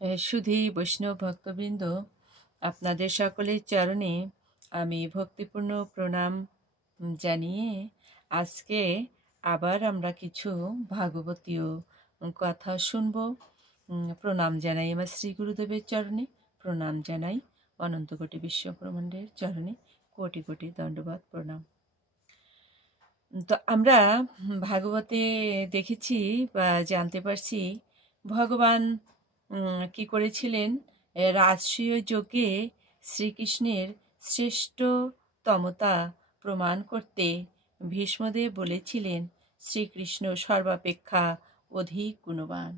সুধী বৈষ্ণব ভক্তবৃন্দ, আপনাদের সকলের চরণে আমি ভক্তিপূর্ণ প্রণাম জানিয়ে আজকে আবার আমরা কিছু ভাগবতীয় কথা শুনব। প্রণাম জানাই আমার শ্রী গুরুদেবের চরণে, প্রণাম জানাই অনন্ত কোটি বিশ্বব্রহ্মাণ্ডের চরণে, কোটি কোটি দণ্ডবাদ প্রণাম। তো আমরা ভাগবতে দেখেছি বা জানতে পারছি ভগবান কি করেছিলেন। রাজসূয় যজ্ঞে শ্রীকৃষ্ণের শ্রেষ্ঠতমতা প্রমাণ করতে ভীষ্মদেব বলেছিলেন শ্রীকৃষ্ণ সর্বাপেক্ষা অধিক গুণবান।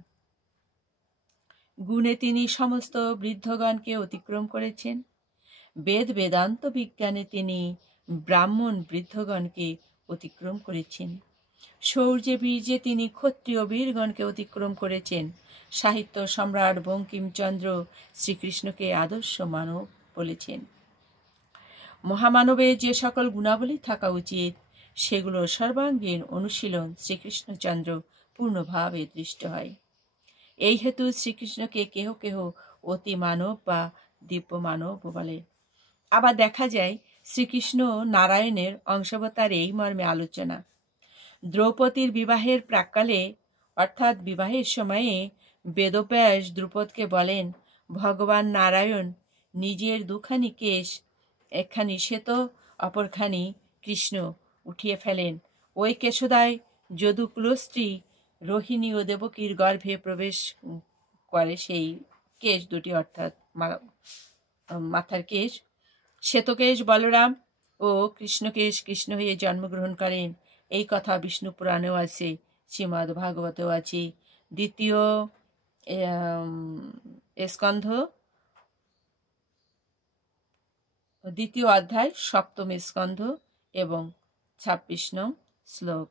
গুণে তিনি সমস্ত বৃদ্ধগণকে অতিক্রম করেছেন। বেদ বেদান্ত বিজ্ঞানে তিনি ব্রাহ্মণ বৃদ্ধগণকে অতিক্রম করেছেন। শৌর্যে বীর্যে তিনি ক্ষত্রিয় বীরগণকে অতিক্রম করেছেন। সাহিত্য সম্রাট বঙ্কিমচন্দ্র শ্রীকৃষ্ণকে আদর্শ মানব বলেছেন। মহামানবের যে সকল গুণাবলী থাকা উচিত সেগুলো সর্বাঙ্গীন অনুশীলন শ্রীকৃষ্ণচন্দ্র পূর্ণভাবে দৃষ্ট হয়। এই হেতু শ্রীকৃষ্ণকে কেহ কেহ অতি মানব বা দিব্য মানব বলে। আবার দেখা যায় শ্রীকৃষ্ণ নারায়ণের অংশাবতার এই মর্মে আলোচনা। দ্রৌপদীর বিবাহের প্রাক্কালে অর্থাৎ বিবাহের সময়ে বেদব্যাস দ্রুপদকে বলেন, ভগবান নারায়ণ নিজের দুখানি কেশ, একখানি শ্বেত অপরখানি কৃষ্ণ উঠিয়ে ফেলেন। ওই কেশোদায় যদুকুলস্ত্রী রোহিণী ও দেবকীর গর্ভে প্রবেশ করে সেই কেশ দুটি, অর্থাৎ মাথার কেশ। শ্বেতকেশ বলরাম ও কৃষ্ণকেশ কৃষ্ণ হয়ে জন্মগ্রহণ করেন। এই কথা বিষ্ণু পুরাণেও আছে, শ্রীমদ্ ভাগবতেও আছে। দ্বিতীয় স্কন্ধ, দ্বিতীয় অধ্যায়, সপ্তম স্কন্ধ এবং ২৬ নং শ্লোক।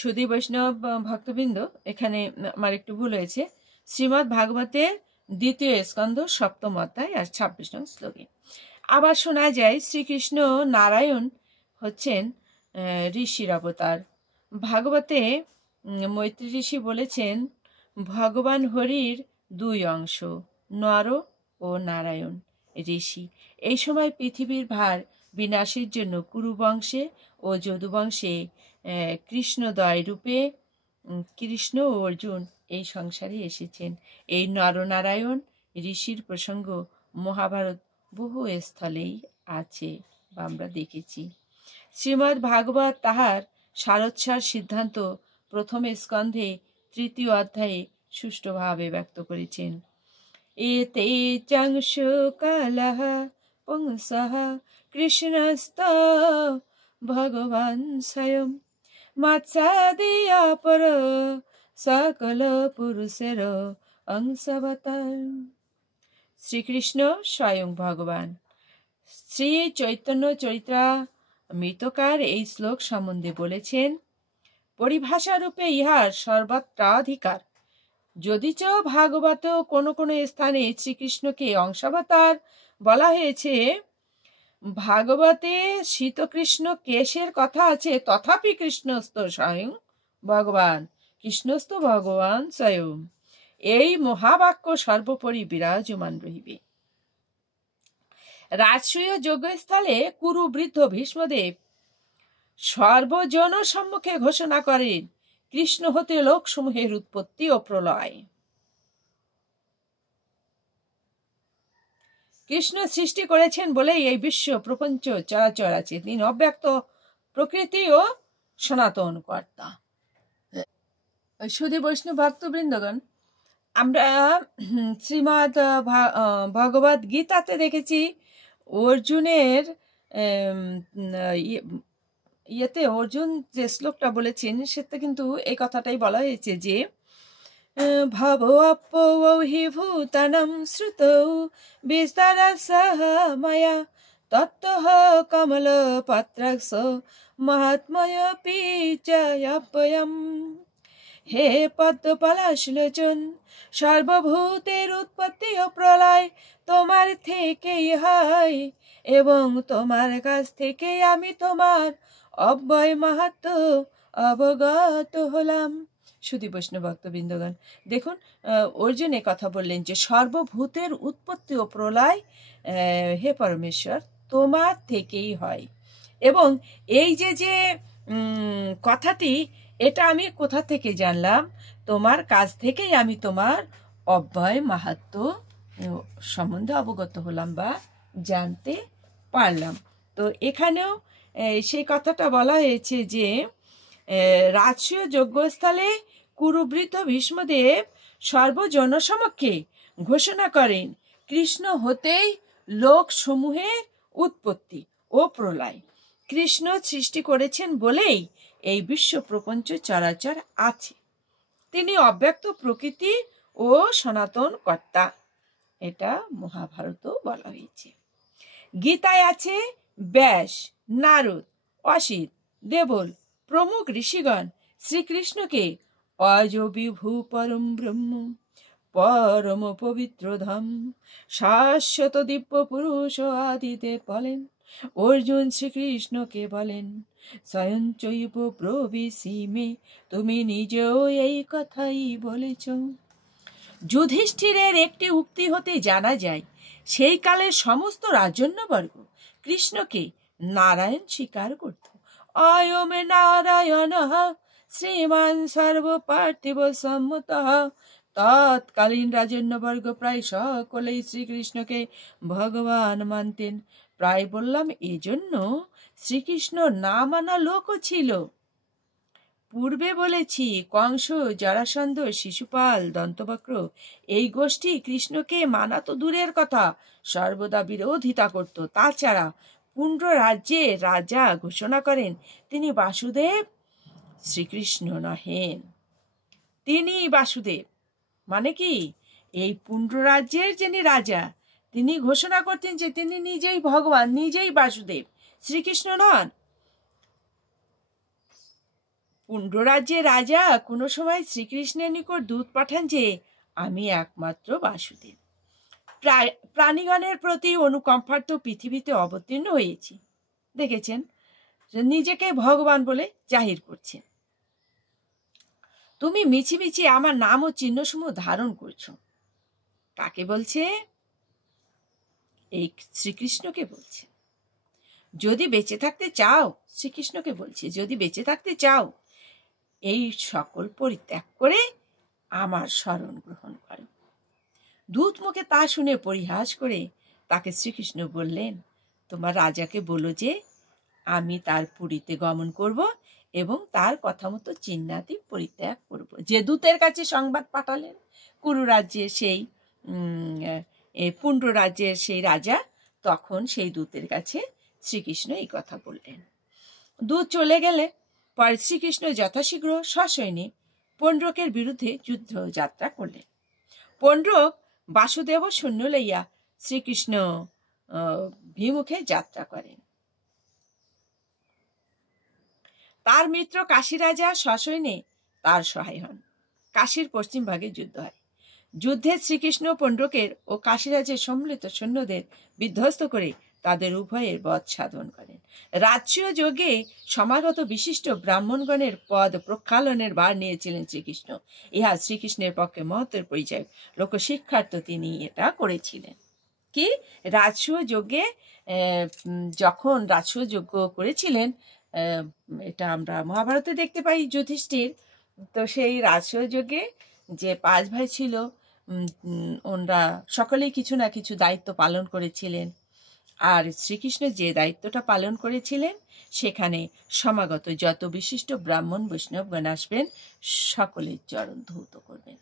সুধী বৈষ্ণব ভক্তবৃন্দ, এখানে আমার একটু ভুল হয়েছে। শ্রীমদ্ ভাগবতের দ্বিতীয় স্কন্ধ, সপ্তম অধ্যায় আর ২৬ নং শ্লোকে আবার শোনা যায় শ্রীকৃষ্ণ নারায়ণ হচ্ছেন ঋষির অবতার। ভাগবতে মৈত্রী ঋষি বলেছেন, ভগবান হরির দুই অংশ, নর ও নারায়ণ ঋষি। এই সময় পৃথিবীর ভার বিনাশের জন্য কুরুবংশে ও যদুবংশে কৃষ্ণদয় রূপে কৃষ্ণ ও অর্জুন এই সংসারে এসেছেন। এই নরনারায়ণ ঋষির প্রসঙ্গ মহাভারত বহু স্থলেই আছে বা আমরা দেখেছি। শ্রীমদ্ ভাগবত তাহার সারোচ্ছার সিদ্ধান্ত প্রথম স্কন্ধে তৃতীয় অধ্যায়ে সুষ্ঠুভাবে ব্যক্ত করেছেন। এতে চাংশু কালহ পুংসঃ কৃষ্ণস্ত ভগবান স্বয়ং মাৎসাদিয়া পর সকল পুরুষের অংশাবতার। শ্রীকৃষ্ণ স্বয়ং ভগবান। শ্রী চৈতন্য চরিতামৃতকার এই শ্লোক সম্বন্ধে বলেছেন, পরিভাষা রূপে ইহার সর্বত্রাধিকার। যদিচ ভাগবত কোনো কোনো স্থানে শ্রীকৃষ্ণকে অংশাবতার বলা হয়েছে, ভাগবতে শ্রীতকৃষ্ণ কেশের কথা আছে, তথাপি কৃষ্ণস্থ স্বয়ং ভগবান, কৃষ্ণস্থ ভগবান স্বয়ং। এই মহাবাক্য সর্বোপরি বিরাজমান রহিবে। রাজসূয় যজ্ঞস্থলে কুরু বৃদ্ধ ভীষ্মদেব সর্বজন সম্মুখে ঘোষণা করেন, কৃষ্ণ হতে লোকসমূহের উৎপত্তি ও প্রলয়। কৃষ্ণ সৃষ্টি করেছেন বলেই এই বিশ্ব প্রপঞ্চ চরাচর আছে। তিনি অব্যক্ত প্রকৃতি ও সনাতন কর্তা। সুধী বৈষ্ণব ভক্তবৃন্দগণ, আমরা শ্রীমদ্ ভগবদ গীতাতে দেখেছি অর্জুনের ইয়েতে অর্জুন যে শ্লোকটা বলেছেন সেটা কিন্তু এই কথাটাই বলা হয়েছে যে ভব হি ভূতানম শ্রুতৌ বিস্তারসহ ময়া তত্ত্বঃ কমল পত্রাক্ষ মহাত্ময়পি চ অপ্যয়ম। হে পদ্মপলাশলোচন, সর্বভূতের উৎপত্তি ও প্রলয় তোমার থেকেই হয়, এবং তোমার কাছ থেকে আমি তোমার অব্যয় মাহাত্ম্য অবগত হলাম। শুধু বৈষ্ণব ভক্তবৃন্দগণ, দেখুন অর্জুন কথা বললেন যে সর্বভূতের উৎপত্তি ও প্রলয় হে পরমেশ্বর তোমার থেকেই হয়, এবং এই যে যে কথাটি, এটা আমি কোথা থেকে জানলাম? তোমার কাছ থেকেই আমি তোমার অব্যয় মাহাত্ম্য সম্বন্ধে অবগত হলাম বা জানতে পারলাম। তো এখানেও সেই কথাটা বলা হয়েছে যে রাজসূয় যজ্ঞস্থলে কুরুবৃত ভীষ্মদেব সর্বজনসমক্ষে ঘোষণা করেন কৃষ্ণ হতেই লোকসমূহের উৎপত্তি ও প্রলয়। কৃষ্ণ সৃষ্টি করেছেন বলেই এই বিশ্ব প্রপঞ্চ চরাচর আছে। তিনি অব্যক্ত প্রকৃতি ও সনাতন কর্তা। এটা মহাভারতও বলা হয়েছে। গীতায় আছে ব্যাস, নারদ, অসিত, দেবল প্রমুখ ঋষিগণ শ্রীকৃষ্ণকে অজ বিভু পরম ব্রহ্ম, পরম পবিত্র ধাম, শাশ্বত দিব্য পুরুষ আদিতে বলেন। অর্জুন শ্রীকৃষ্ণকে বলেন স্বয়ং চৈব প্রবিসীমে, তুমি নিজেও এই কথাই বলেছ। যুধিষ্ঠিরের একটি উক্তি হতে জানা যায় সেই কালের সমস্ত রাজন্যবর্গ কৃষ্ণকে নারায়ণ স্বীকার করত। অয়ম নারায়ণ শ্রীমান সর্বপার্থিব সম্মত। তৎকালীন রাজন্যবর্গ প্রায় সকলেই শ্রীকৃষ্ণকে ভগবান মানতেন। প্রায় বললাম এজন্য শ্রীকৃষ্ণ না মানা লোকও ছিল। পূর্বে বলেছি কংস, জরাসন্ধ, শিশুপাল, দন্তবক্র এই গোষ্ঠী কৃষ্ণকে মানা তো দূরের কথা, সর্বদা বিরোধিতা করত। তাছাড়া পুণ্ড রাজ্যে রাজা ঘোষণা করেন তিনি বাসুদেব, শ্রীকৃষ্ণ নহেন। তিনি বাসুদেব মানে কি, এই পুণ্ড রাজ্যের যিনি রাজা তিনি ঘোষণা করতেন যে তিনি নিজেই ভগবান, নিজেই বাসুদেব, শ্রীকৃষ্ণ নন। পুণ্ড রাজ্যের রাজা কোনো সময় শ্রীকৃষ্ণের নিকট দূত পাঠান যে আমি একমাত্র বাসুদেব। প্রাণীগণের প্রতি অনুকম্পার তো পৃথিবীতে অবতীর্ণ হয়েছি, দেখেছেন, নিজেকে ভগবান বলে জাহির করছেন। তুমি মিছিমিছি আমার নাম ও চিহ্নসমূহ ধারণ করছো। কাকে বলছে? এই শ্রীকৃষ্ণকে বলছে। যদি বেঁচে থাকতে চাও, শ্রীকৃষ্ণকে বলছে, যদি বেঁচে থাকতে চাও এই সকল পরিত্যাগ করে আমার শরণ গ্রহণ করো। দূত মুখে তা শুনে পরিহাস করে তাকে শ্রীকৃষ্ণ বললেন তোমার রাজাকে বলো যে আমি তার পুরীতে গমন করব এবং তার কথা মতো চিহ্নাতি পরিত্যাগ করব। যে দূতের কাছে সংবাদ পাঠালেন কুরু রাজ্যের সেই পুণ্ড রাজ্যের সেই রাজা, তখন সেই দূতের কাছে শ্রীকৃষ্ণ এই কথা বললেন। দূত চলে গেলে পরে শ্রীকৃষ্ণ যথাশীঘ্র সসৈনিক পৌণ্ড্রকের বিরুদ্ধে যুদ্ধ যাত্রা করলেন। পৌণ্ড্রক বাসুদেব সৈন্য লইয়া শ্রীকৃষ্ণ ভিমুখে যাত্রা করেন। তার মিত্র কাশী রাজা সসৈন্যে তার সহায় হন। কাশীর পশ্চিম ভাগে যুদ্ধ হয়। যুদ্ধে শ্রীকৃষ্ণ পৌণ্ড্রকের ও কাশীরাজের সম্মিলিত সৈন্যদের বিধ্বস্ত করে তাদের উভয়ের বধ সাধন করেন। রাজসূয় যোগে সমাগত বিশিষ্ট ব্রাহ্মণগণের পদ প্রক্ষালনের ভার নিয়েছিলেন শ্রীকৃষ্ণ। ইহা শ্রীকৃষ্ণের পক্ষে মহত্বের পরিচয়। লোকশিক্ষার্থ তিনি এটা করেছিলেন। কি রাজসূয় যজ্ঞে যখন রাজসূয় যজ্ঞ করেছিলেন, এটা আমরা মহাভারতে দেখতে পাই যুধিষ্ঠির। তো সেই রাজসূয় যজ্ঞে যে 5 ভাই ছিল ওনারা সকলেই কিছু না কিছু দায়িত্ব পালন করেছিলেন। আর শ্রীকৃষ্ণ যে দায়িত্বটা পালন করেছিলেন সেখানে সমাগত যত বিশিষ্ট ব্রাহ্মণ বৈষ্ণবগণ আসবেন সকলের চরণ ধৌত করবেন,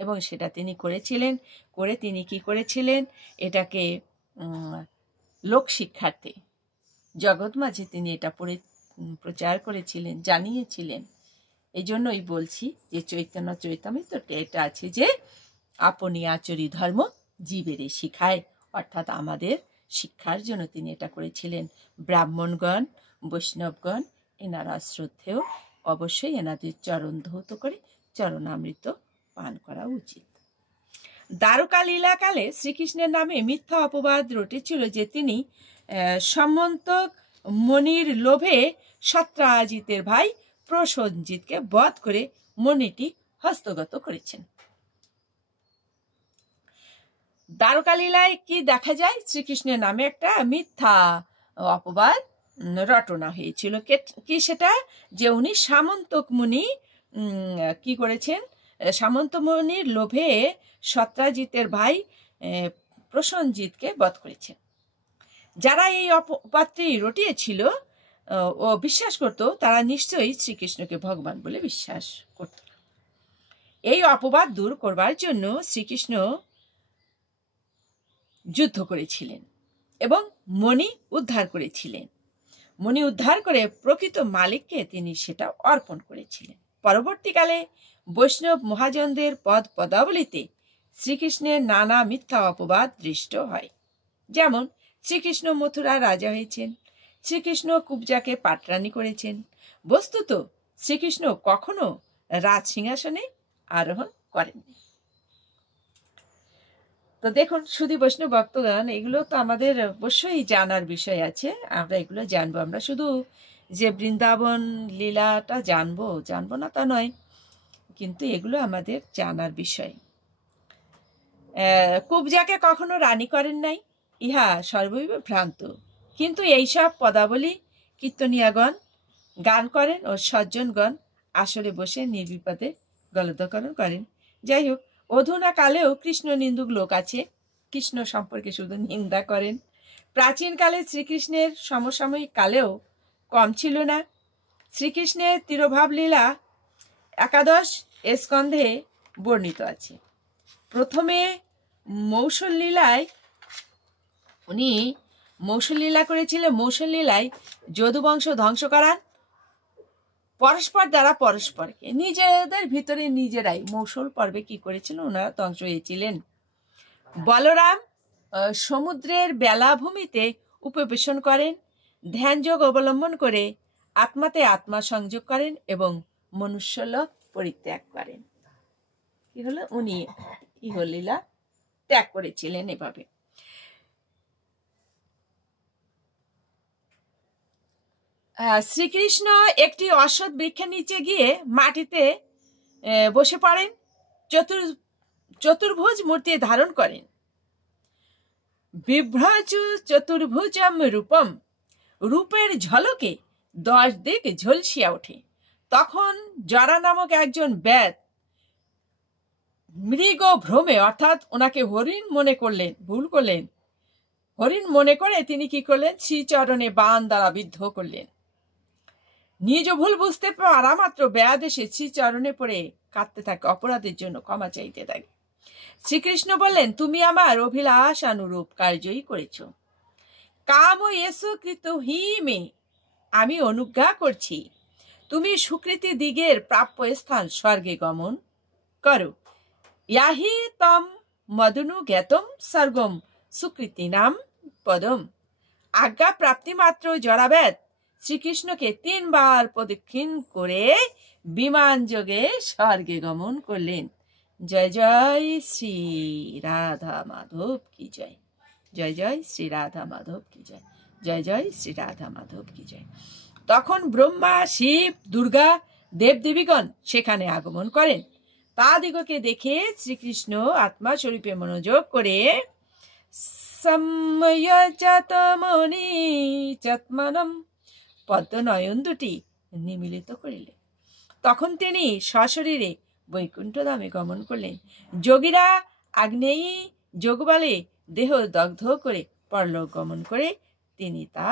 এবং সেটা তিনি করেছিলেন। করে তিনি কি করেছিলেন, এটাকে লোক শিক্ষার্থে জগৎ মাঝে তিনি এটা প্রচার করেছিলেন, জানিয়েছিলেন। এই জন্যই বলছি যে চৈতন্য চৈতামৃততে এটা আছে যে আপনি আচরি ধর্ম জীবেরে শিখায়, অর্থাৎ আমাদের শিক্ষার জন্য তিনি এটা করেছিলেন। ব্রাহ্মণগণ বৈষ্ণবগণ এনারা শ্রদ্ধেয়, অবশ্যই এনাদের চরণ ধৌত করে চরণামৃত পান করা উচিত। দ্বারকা লীলাকালে শ্রীকৃষ্ণের নামে মিথ্যা অপবাদ রটেছিল যে তিনি সামন্তক মণির লোভে সত্রাজিতের ভাই প্রসেনজিৎকে বধ করে মণিটি হস্তগত করেছেন। দ্বারকা লীলায় কি দেখা যায়? শ্রীকৃষ্ণের নামে একটা মিথ্যা অপবাদ রটনা হয়েছিল। কি সেটা? যে উনি সামন্তক মুনি কি করেছেন? সামন্ত মুনির লোভে সত্রাজিতের ভাই প্রসেনজিৎকে বধ করেছেন। যারা এই অপবাদটি রটিয়েছিল ও বিশ্বাস করত, তারা নিশ্চয়ই শ্রীকৃষ্ণকে ভগবান বলে বিশ্বাস করত। এই অপবাদ দূর করবার জন্য শ্রীকৃষ্ণ যুদ্ধ করেছিলেন এবং মণি উদ্ধার করেছিলেন। মণি উদ্ধার করে প্রকৃত মালিককে তিনি সেটা অর্পণ করেছিলেন। পরবর্তীকালে বৈষ্ণব মহাজনদের পদ পদাবলিতে শ্রীকৃষ্ণের নানা মিথ্যা অপবাদ দৃষ্ট হয়। যেমন শ্রীকৃষ্ণ মথুরার রাজা হয়েছেন, শ্রীকৃষ্ণ কুব্জাকে পাটরানি করেছেন। বস্তুত শ্রীকৃষ্ণ কখনো রাজ সিংহাসনে আরোহণ করেননি। তো দেখুন সুধী বৈষ্ণব ভক্তগণ, এগুলো তো আমাদের অবশ্যই জানার বিষয় আছে, আমরা এগুলো জানবো। আমরা শুধু যে বৃন্দাবন লীলাটা জানবো না তা নয়, কিন্তু এগুলো আমাদের জানার বিষয়। কুব্জাকে কখনো রানী করেন নাই, ইহা সর্বৈব ভ্রান্ত। কিন্তু এইসব পদাবলী কীর্তনিয়াগণ গান করেন ও সজ্জনগণ আসরে বসে নির্বিপদে গলদকরণ করেন। যাই হোক, অধুনা কালেও কৃষ্ণ নিন্দুক লোক আছে, কৃষ্ণ সম্পর্কে শুধু নিন্দা করেন। প্রাচীনকালে শ্রীকৃষ্ণের সমসাময়িক কালেও কম ছিল না। শ্রীকৃষ্ণের তিরোভাব লীলা 11 স্কন্ধে বর্ণিত আছে। প্রথমে মৌসল লীলায় উনি লীলা করেছিলেন। মৌসল লীলায় যদুবংশ ধ্বংস করান, পরস্পর দ্বারা পরস্পরকে নিজেদের ভিতরে নিজেরাই। মৌসল পর্বে কি করেছিলেন? ওনারা ধ্বংস হয়েছিলেন। বলরাম সমুদ্রের বেলাভূমিতে উপবেশন করেন, ধ্যানযোগ অবলম্বন করে আত্মাতে আত্মা সংযোগ করেন এবং মনুষ্যলোক পরিত্যাগ করেন। কি হলো? উনি ইহলীলা ত্যাগ করেছিলেন এভাবে। শ্রীকৃষ্ণ একটি অশ্বত্থ বৃক্ষের নিচে গিয়ে মাটিতে বসে পড়েন, চতুর্ভুজ মূর্তি ধারণ করেন। বিভ্রচু চতুর্ভুজম রূপম, রূপের ঝলকে 10 দিক ঝলসিয়া ওঠে। তখন জরা নামক একজন ব্যাদ মৃগ ভ্রমে, অর্থাৎ ওনাকে হরিণ মনে করলেন, ভুল করলেন। হরিণ মনে করে তিনি কি করলেন? শ্রীচরণে বাণ দ্বারা বিদ্ধ করলেন। নিজ ভুল বুঝতে পারা মাত্র ব্যাদ এসে শ্রীচরণে পড়ে কাঁদতে থাকে, অপরাধের জন্য ক্ষমা চাইতে থাকে। শ্রীকৃষ্ণ বললেন, তুমি আমার অভিলাষ অনুরূপ কার্যই করেছ। কাম এসো কৃত হি মে, আমি অনুজ্ঞা করছি, তুমি সুকৃতি দিগের প্রাপ্য স্থান স্বর্গে গমন করো। ইয়াহি তম মদনু জ্ঞাতম স্বর্গম সুকৃতি নাম পদম। আজ্ঞা প্রাপ্তি মাত্র জরাবেদ শ্রীকৃষ্ণকে 3 বার প্রদক্ষিণ করে বিমান যোগে স্বর্গে গমন করলেন। জয় জয় শ্রী রাধা মাধব কি জয়, জয় জয় শ্রী রাধা মাধব কি জয়, জয় জয় শ্রী রাধা মাধব কি জয়। তখন ব্রহ্মা, শিব, দুর্গা, দেবদেবীগণ সেখানে আগমন করেন। তাদিগকে দেখে শ্রীকৃষ্ণ আত্মা স্বরূপে মনোযোগ করে সম্যজাতমনি চত্মানম পদ্মনয়ন দুটি নিমিলিত করিলেন। তখন তিনি সশরীরে বৈকুণ্ঠধামে গমন করলেন। যোগীরা আগ্নেয়ী যোগবলে দেহ দগ্ধ করে পরলোক গমন করে, তিনি তা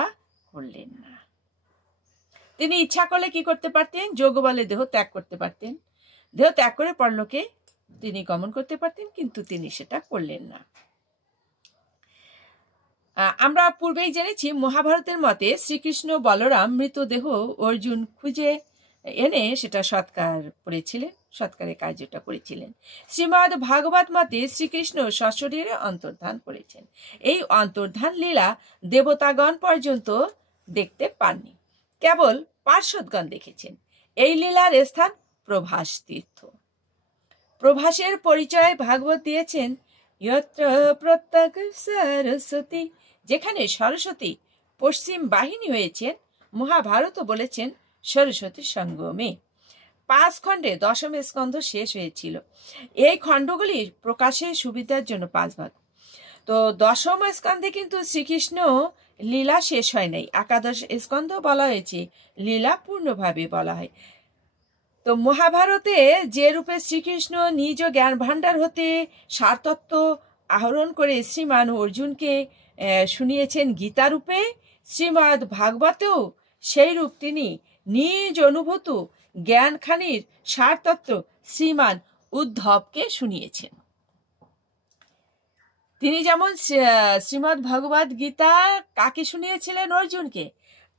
করলেন না। তিনি ইচ্ছা করলে কি করতে পারতেন? যোগবলে দেহ ত্যাগ করতে পারতেন, দেহ ত্যাগ করে পরলোকে তিনি গমন করতে পারতেন, কিন্তু তিনি সেটা করলেন না। আমরা পূর্বেই জেনেছি, মহাভারতের মতে শ্রীকৃষ্ণ বলরাম মৃতদেহ অর্জুন খুঁজে এনে সেটা সৎকারের কার্যটা করেছিলেন। শ্রীমদ্ ভাগবত মতে শ্রীকৃষ্ণ সশরীরে অন্তর্ধান করেছেন। এই অন্তর্ধান লীলা দেবতাগণ পর্যন্ত দেখতে পাননি, কেবল পার্শ্বদগণ দেখেছেন। এই লীলার স্থান প্রভাস তীর্থ। প্রভাসের পরিচয় ভাগবত দিয়েছেন যত্র প্রত্যক সরস্বতী, যেখানে সরস্বতী পশ্চিম বাহিনী হয়েছেন। মহাভারতও বলেছেন সরস্বতীর সঙ্গমে। 5 খণ্ডে দশম স্কন্ধ শেষ হয়েছিল। এই খণ্ডগুলি প্রকাশের সুবিধার জন্য 5 ভাগ। তো দশম স্কন্ধে কিন্তু শ্রীকৃষ্ণ লীলা শেষ হয় নাই। একাদশ স্কন্ধ বলা হয়েছে লীলা পূর্ণভাবে বলা হয়। তো মহাভারতে যে রূপে শ্রীকৃষ্ণ নিজ জ্ঞান ভাণ্ডার হতে সারতত্ত্ব আহরণ করে শ্রীমান অর্জুনকে শুনিয়েছেন গীতা রূপে, শ্রীমদ্ ভাগবতেও সেই রূপ তিনি নিজ অনুভূত জ্ঞানখানির সারতত্ত্ব শ্রীমান উদ্ধবকে শুনিয়েছেন। তিনি যেমন শ্রীমদ্ ভগবদ গীতা কাকে শুনিয়েছিলেন? অর্জুনকে।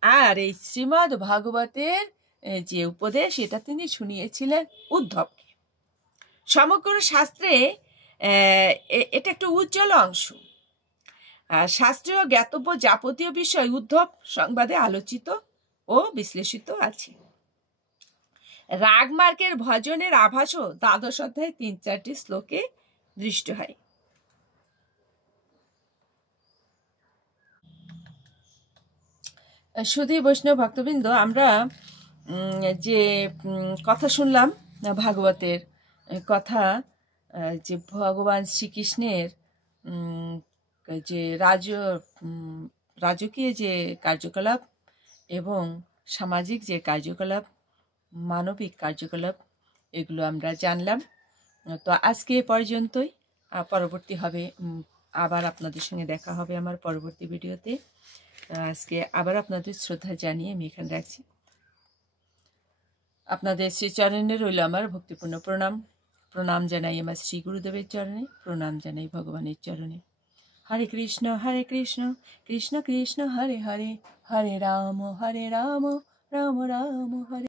আর এই শ্রীমদ্ ভাগবতের যে উপদেশ এটা তিনি শুনিয়েছিলেন উদ্ধবকে। সমগ্র শাস্ত্রে এটা একটা উজ্জ্বল অংশ। শাস্ত্রীয় জ্ঞাতব্য যাবতীয় বিষয় উদ্ধব সংবাদে আলোচিত ও বিশ্লেষিত আছে। রাগমার্গের ভজনের আভাসও 12 অধ্যায় 3-4টি শ্লোকে দৃষ্ট হয়। সুধী বৈষ্ণব ভক্তবৃন্দ, আমরা যে কথা শুনলাম ভাগবতের কথা, যে ভগবান শ্রীকৃষ্ণের যে রাজকীয় যে কার্যকলাপ এবং সামাজিক যে কার্যকলাপ, মানবিক কার্যকলাপ, এগুলো আমরা জানলাম। তো আজকে এ পর্যন্তই। পরবর্তী হবে, আবার আপনাদের সঙ্গে দেখা হবে আমার পরবর্তী ভিডিওতে। আজকে আবার আপনাদের শ্রদ্ধা জানিয়ে আমি এখানে রাখছি। আপনাদের শ্রীচরণে রইল আমার ভক্তিপূর্ণ প্রণাম। প্রণাম জানাই আমার শ্রী গুরুদেবের চরণে, প্রণাম জানাই ভগবানের চরণে। হরে কৃষ্ণ কৃষ্ণ কৃষ্ণ হরে হরে, হরে রাম রাম রাম হরে।